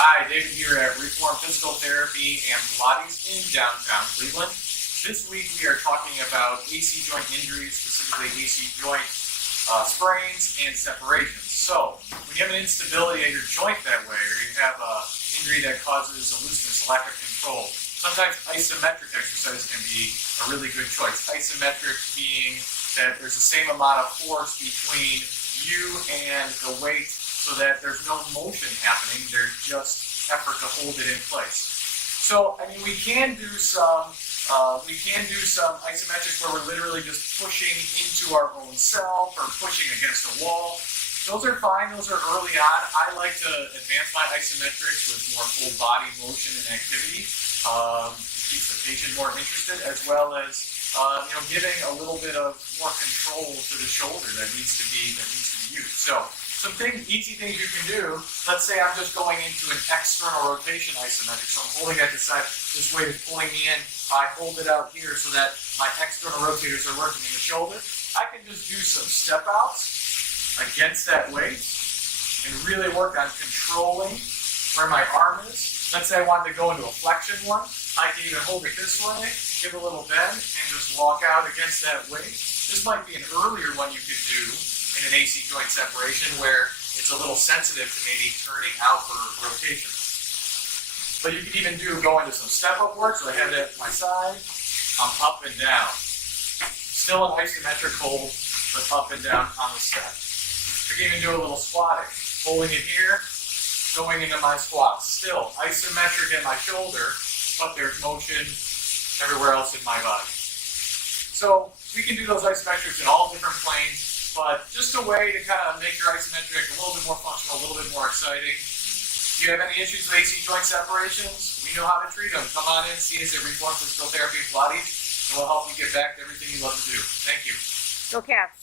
Hi, David here at Reform Physical Therapy and Pilates in downtown Cleveland. This week we are talking about AC joint injuries, specifically AC joint sprains and separations. So, when you have an instability at your joint that way, or you have an injury that causes a looseness, a lack of control, sometimes isometric exercise can be a really good choice. Isometric being that there's the same amount of force between you and the weight, so that there's no motion happening, there's just effort to hold it in place. So, I mean, we can do some isometrics where we're literally just pushing into our own self or pushing against a wall. Those are fine, those are early on. I like to advance my isometrics with more full body motion and activity. Keeps the patient more interested, as well as giving a little bit of more control to the shoulder that needs to be used. So, some easy things you can do. Let's say I'm just going into an external rotation isometric. So I'm holding at the side. This weight is pulling me in. I hold it out here so that my external rotators are working in the shoulder. I can just do some step outs against that weight and really work on controlling where my arm is. Let's say I wanted to go into a flexion one. I can even hold it this way, give a little bend, and just walk out against that weight. This might be an earlier one you could do in an AC joint separation where it's a little sensitive to maybe turning out for rotation. But you can even go into some step-up work. So I have it at my side. I'm up and down. Still an isometric hold, but up and down on the step. I can even do a little squatting. Holding it here, going into my squat. Still isometric in my shoulder, but there's motion everywhere else in my body. So we can do those isometrics in all different planes. But just a way to kind of make your isometric a little bit more functional, a little bit more exciting. If you have any issues with AC joint separations, we know how to treat them. Come on in, see us at Reform Physical Therapy and Pilates, and we'll help you get back to everything you love to do. Thank you. Go Cats.